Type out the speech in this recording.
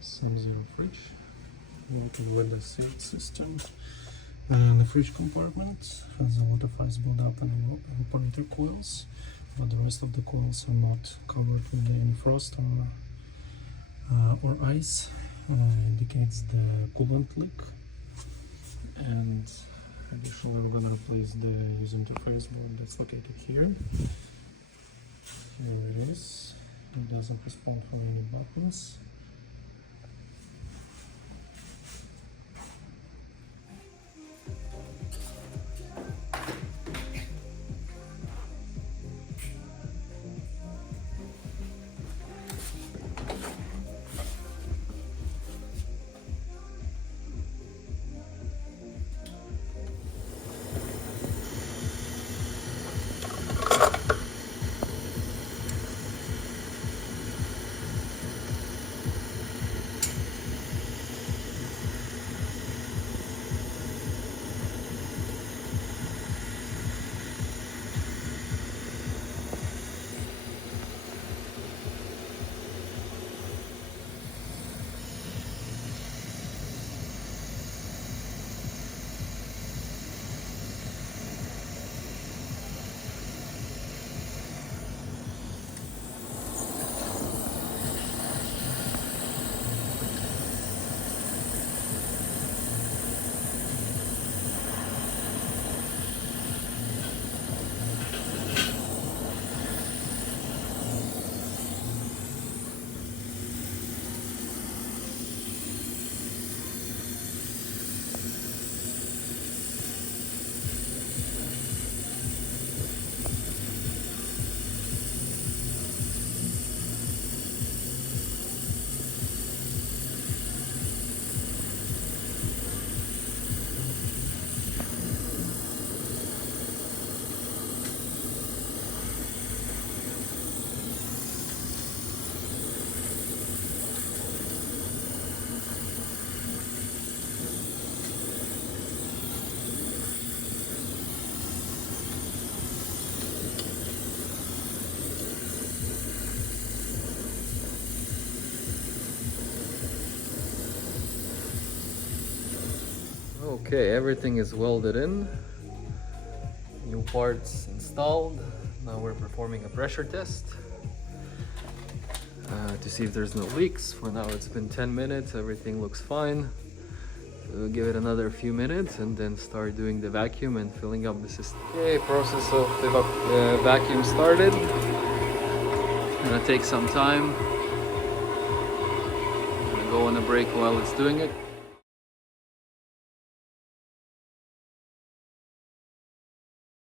Sub-Zero fridge, working with the sealed system. And the fridge compartment has a lot of ice buildup and evaporator coils, but the rest of the coils are not covered with any frost or ice. Indicates the coolant leak. And additionally, we're gonna replace the user interface board that's located here. Here it is. It doesn't respond for any buttons. Okay, everything is welded in. New parts installed. Now we're performing a pressure test to see if there's no leaks. For now it's been 10 minutes, everything looks fine. So we'll give it another few minutes and then start doing the vacuum and filling up the system. Okay, process of the vacuum started. Gonna take some time. Gonna go on a break while it's doing it.